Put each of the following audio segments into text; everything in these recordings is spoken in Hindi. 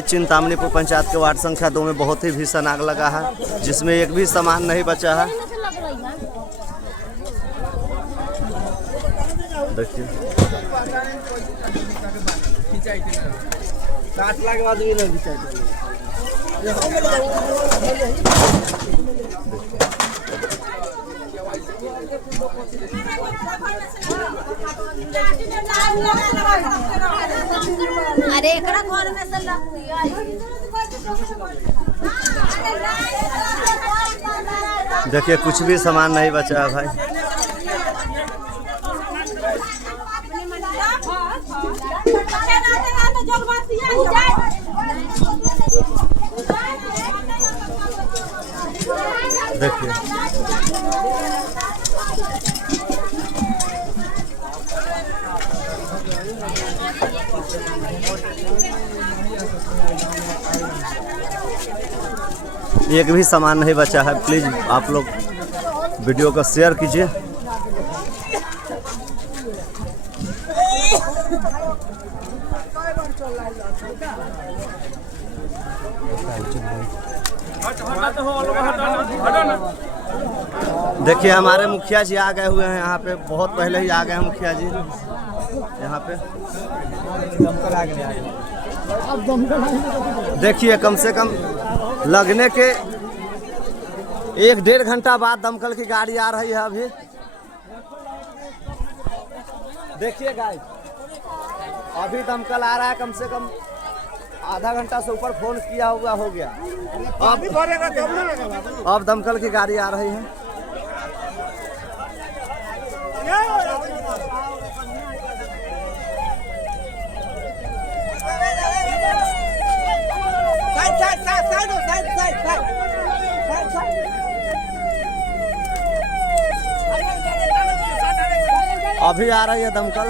चिंतामणीपुर पंचायत के वार्ड संख्या 2 में बहुत ही भीषण आग लगा है, जिसमें एक भी सामान नहीं बचा है। देखिए अरे एकरा घर में से देखिए कुछ भी सामान नहीं बचा है भाई। देखिए एक भी सामान नहीं बचा है। प्लीज आप लोग वीडियो को शेयर कीजिए। देखिए हमारे मुखिया जी आ गए हुए हैं यहाँ पे, बहुत पहले ही आ गए हैं मुखिया जी यहाँ पे। देखिए कम से कम लगने के 1-1.5 घंटा बाद दमकल की गाड़ी आ रही है अभी। देखिए गाइस अभी दमकल आ रहा है, कम से कम आधा घंटा से ऊपर फोन किया हुआ हो गया। अब दमकल की गाड़ी आ रही है। अभी आ रही है दमकल।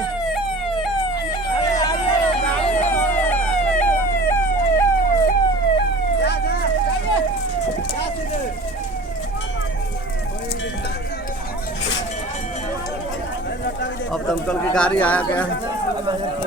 अब दमकल की गाड़ी आया गया है।